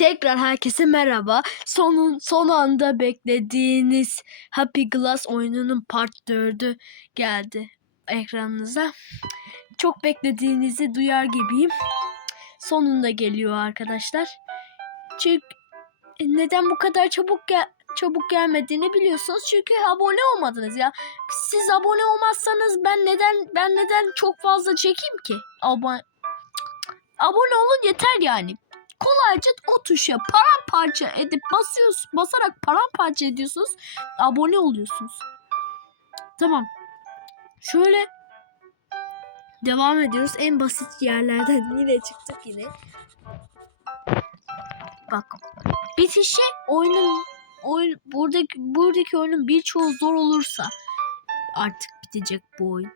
Tekrar herkese merhaba. Sonun son anda beklediğiniz Happy Glass oyununun part 4'ü geldi ekranınıza. Çok beklediğinizi duyar gibiyim. Sonunda geliyor arkadaşlar. Çünkü neden bu kadar çabuk gel çabuk gelmediğini biliyorsunuz. Çünkü abone olmadınız ya. Siz abone olmazsanız ben neden ben neden çok fazla çekeyim ki? Abone abone olun yeter yani kolayca o tuşa paramparça edip basıyorsunuz. Basarak paramparça ediyorsunuz. Abone oluyorsunuz. Tamam. Şöyle devam ediyoruz. En basit yerlerden yine çıktık yine. Bak. Bitişi oyunun oyun buradaki buradaki oyunun birçoğu zor olursa artık bitecek bu oyun.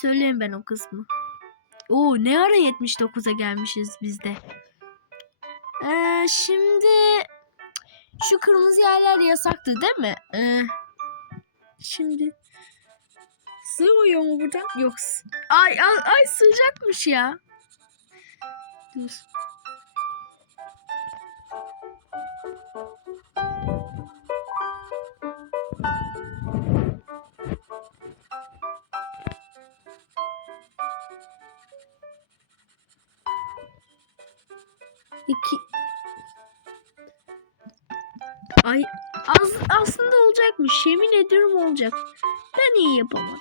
Söyleyeyim ben o kısmı. Oo ne ara 79'a gelmişiz biz de. Ee, şimdi şu kırmızı yerler yasaktı değil mi? Ee, şimdi sığmıyor mu buradan? Yok. Ay ay, ay sığacakmış ya. Dur. İki... Ay az, aslında olacakmış. Yemin ediyorum olacak. Ben iyi yapamadım.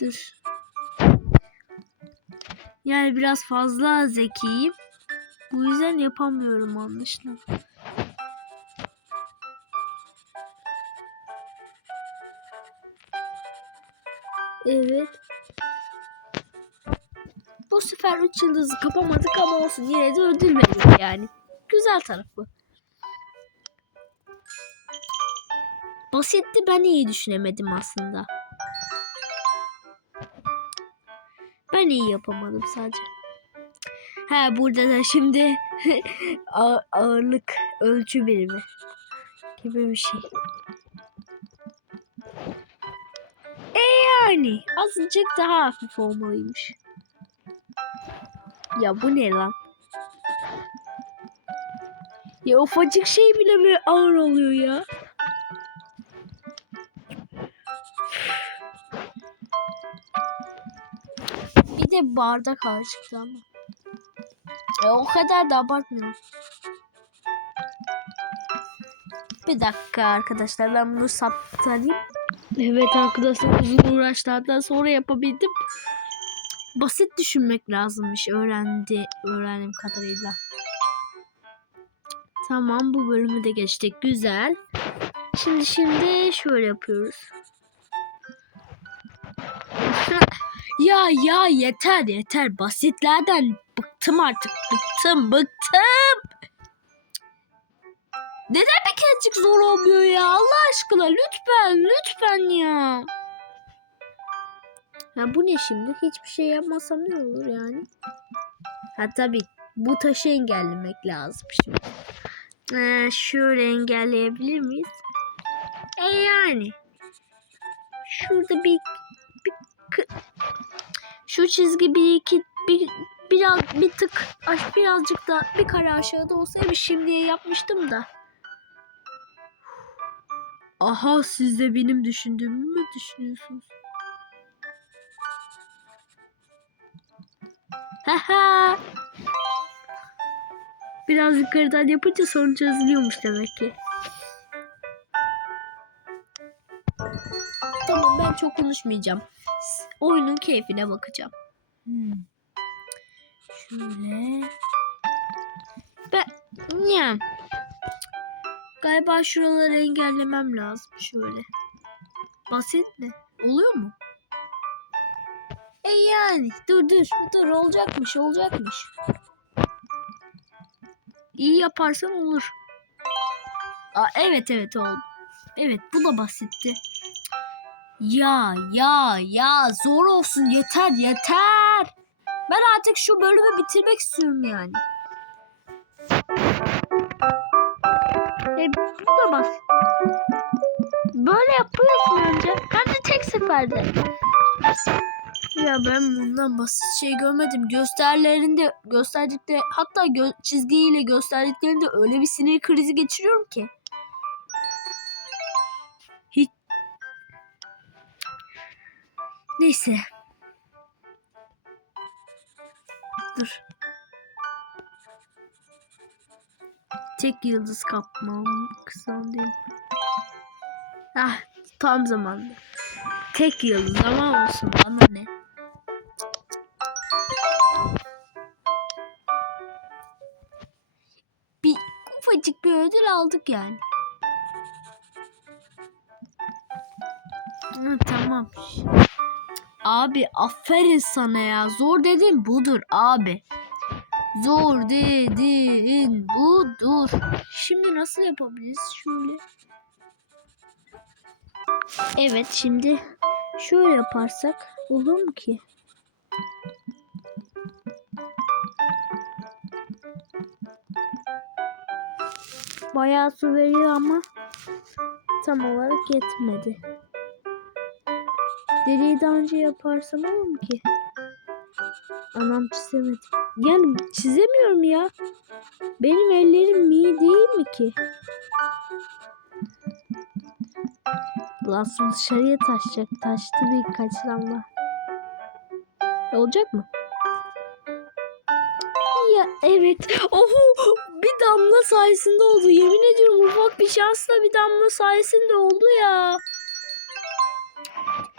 Dur. Yani biraz fazla zekiyim. Bu yüzden yapamıyorum anlaşılan. Evet. Bu sefer 3 yıldızı kapamadık ama olsun yine de ödül veriyor yani. Güzel tarafı. Basitti ben iyi düşünemedim aslında. Ben iyi yapamadım sadece. Ha burada da şimdi ağ- ağırlık ölçü birimi gibi bir şey. E yani azıcık daha hafif olmalıymış. Ya bu ne lan? Ya ufacık şey bile böyle ağır oluyor ya. Bir de bardak ağır çıktı ama. E, o kadar da abartmıyorum. Bir dakika arkadaşlar ben bunu saptalayayım. Evet arkadaşlar uzun uğraşlardan sonra yapabildim. Basit düşünmek lazımmış öğrendi öğrendiğim kadarıyla. Tamam bu bölümü de geçtik. Güzel. Şimdi şimdi şöyle yapıyoruz. ya ya yeter yeter basitlerden bıktım artık bıktım bıktım. Neden bir kerecik zor olmuyor ya Allah aşkına lütfen lütfen ya. Ya bu ne şimdi? Hiçbir şey yapmasam ne olur yani? Ha tabii bu taşı engellemek lazım şimdi. Ee, şöyle engelleyebilir miyiz? E yani. Şurada bir, bir şu çizgi bir iki bir biraz bir tık birazcık da bir kare aşağıda olsaydı şimdiye yapmıştım da. Aha siz de benim düşündüğümü mü düşünüyorsunuz? Haha. Biraz yukarıdan yapınca sorun çözülüyormuş demek ki. Tamam ben çok konuşmayacağım. Oyunun keyfine bakacağım. Hmm. Şöyle. Ben ya. Galiba şuraları engellemem lazım şöyle. Basit mi? Oluyor mu? E yani dur dur dur olacakmış olacakmış. İyi yaparsan olur. Aa, evet evet oldu. Evet bu da basitti. Ya ya ya zor olsun yeter yeter. Ben artık şu bölümü bitirmek istiyorum yani. E, bu da basit. Böyle yapıyorsun önce. De tek seferde. Ya ben bundan basit şey görmedim. Gösterilerinde gösterdikleri hatta gö- çizgiyle gösterdiklerinde öyle bir sinir krizi geçiriyorum ki. Hiç Neyse. Dur. Tek yıldız kapmam kısa değil. Ah tam zamanda. Tek yıldız ama olsun bana bir ödül aldık yani. Hı, tamam. Abi aferin sana ya. Zor dedin budur abi. Zor dedin budur. Şimdi nasıl yapabiliriz? Şöyle. Evet şimdi şöyle yaparsak olur mu ki? Bayağı su veriyor ama tam olarak yetmedi. Deriyi daha önce yaparsam olur mu ki? Anam çizemedim. Yani çizemiyorum ya. Benim ellerim mi değil mi ki? Aslında dışarıya taşacak. Taştı birkaç damla. Olacak mı? Ya evet. Oho, bir damla sayesinde oldu. Yemin ediyorum ufak bir şansla bir damla sayesinde oldu ya.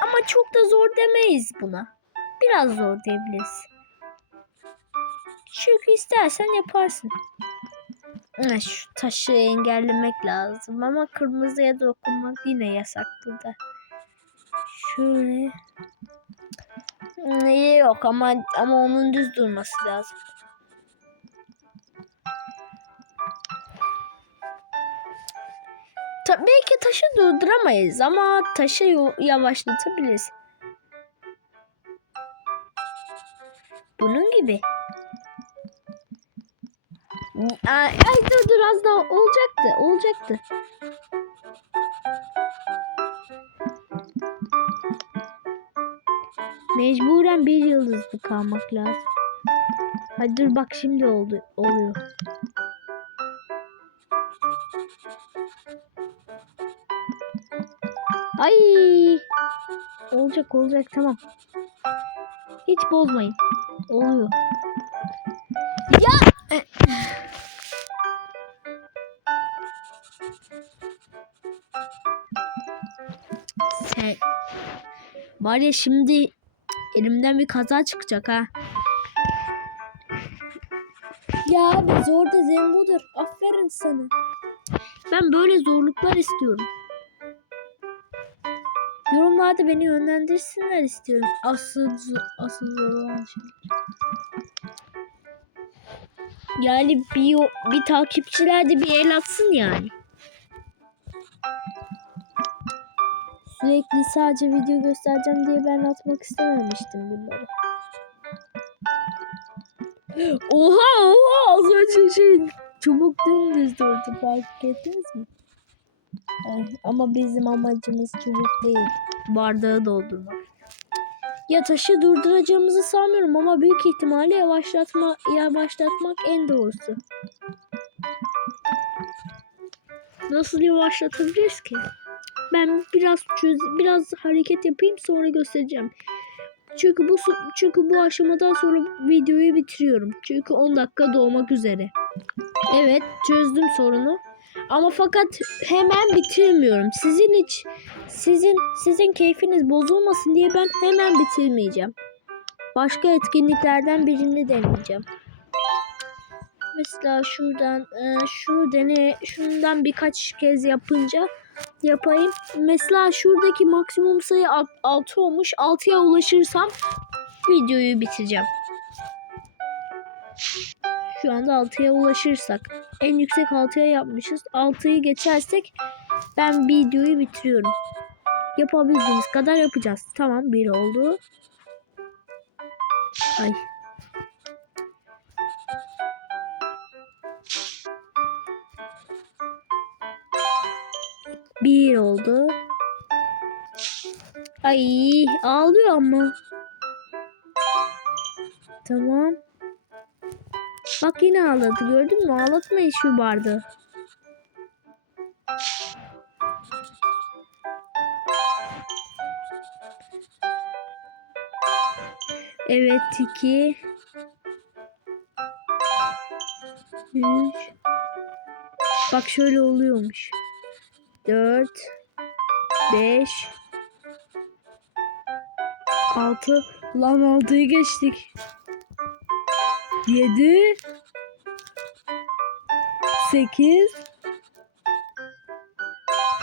Ama çok da zor demeyiz buna. Biraz zor diyebiliriz. Çünkü istersen yaparsın. Şu taşı engellemek lazım ama kırmızıya dokunmak yine yasak burada. Şöyle. Yok ama ama onun düz durması lazım. Tabii ki taşı durduramayız ama taşı yavaşlatabiliriz. Bunun gibi. Ay, ay dur dur az daha olacaktı olacaktı. Mecburen bir yıldızlı kalmak lazım. Hadi dur bak şimdi oldu oluyor. Ay olacak olacak tamam. Hiç bozmayın. Oluyor. Ya Sen var ya şimdi elimden bir kaza çıkacak ha. Ya abi zor da zembudur. Aferin sana. Ben böyle zorluklar istiyorum. Yorumlarda beni yönlendirsinler istiyorum. Asıl asıl zor olan şey. Yani bir bir takipçiler de bir el atsın yani. Sürekli sadece video göstereceğim diye ben atmak istememiştim bunları. Oha oha az önce şey çubuk dümdüz durdu fark ettiniz mi? Ama bizim amacımız çubuk değil. Bardağı doldurmak. Ya taşı durduracağımızı sanmıyorum ama büyük ihtimalle yavaşlatma yavaşlatmak en doğrusu. Nasıl yavaşlatabiliriz ki? Ben biraz çöz biraz hareket yapayım sonra göstereceğim. Çünkü bu çünkü bu aşamadan sonra videoyu bitiriyorum. Çünkü 10 dakika doğmak üzere. Evet, çözdüm sorunu. Ama fakat hemen bitirmiyorum. Sizin hiç sizin sizin keyfiniz bozulmasın diye ben hemen bitirmeyeceğim. Başka etkinliklerden birini deneyeceğim. Mesela şuradan e, şunu dene şundan birkaç kez yapınca yapayım. Mesela şuradaki maksimum sayı 6 olmuş. 6'ya ulaşırsam videoyu bitireceğim. Şu anda 6'ya ulaşırsak. En yüksek 6'ya yapmışız. 6'yı geçersek ben videoyu bitiriyorum. Yapabildiğimiz kadar yapacağız. Tamam bir oldu. Ay. Bir oldu. Ay ağlıyor ama. Tamam. Bak yine ağladı gördün mü? Ağlatma şu bardağı. Evet iki. Üç. Bak şöyle oluyormuş. Dört. Beş. Altı. Lan altıyı geçtik. Yedi. Sekiz.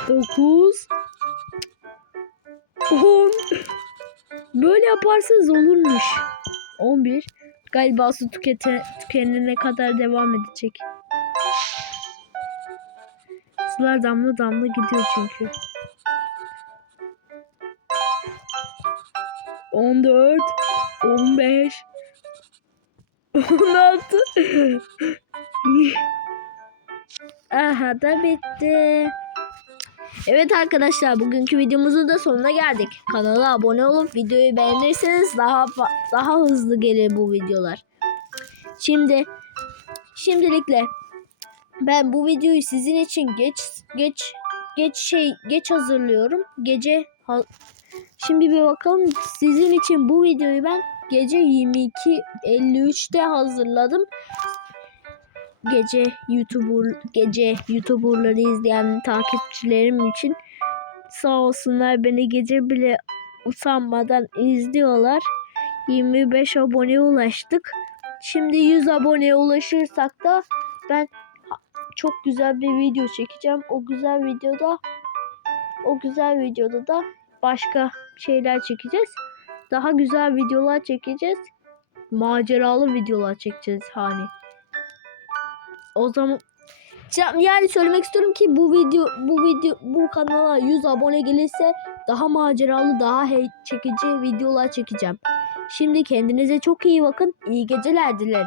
Dokuz. On. Böyle yaparsanız olurmuş. On bir. Galiba su tükete, tükenene kadar devam edecek. Sular damla damla gidiyor çünkü. 14 15 16 Aha da bitti. Evet arkadaşlar bugünkü videomuzun da sonuna geldik. Kanala abone olup videoyu beğenirseniz daha daha hızlı gelir bu videolar. Şimdi şimdilikle ben bu videoyu sizin için geç geç geç şey geç hazırlıyorum. Gece Şimdi bir bakalım sizin için bu videoyu ben gece 22.53'te hazırladım. Gece YouTuber gece YouTuber'ları izleyen takipçilerim için sağ olsunlar beni gece bile usanmadan izliyorlar. 25 aboneye ulaştık. Şimdi 100 aboneye ulaşırsak da ben çok güzel bir video çekeceğim. O güzel videoda o güzel videoda da başka şeyler çekeceğiz. Daha güzel videolar çekeceğiz. Maceralı videolar çekeceğiz hani. O zaman Ya- yani söylemek istiyorum ki bu video bu video bu kanala 100 abone gelirse daha maceralı, daha hey çekici videolar çekeceğim. Şimdi kendinize çok iyi bakın. İyi geceler dilerim.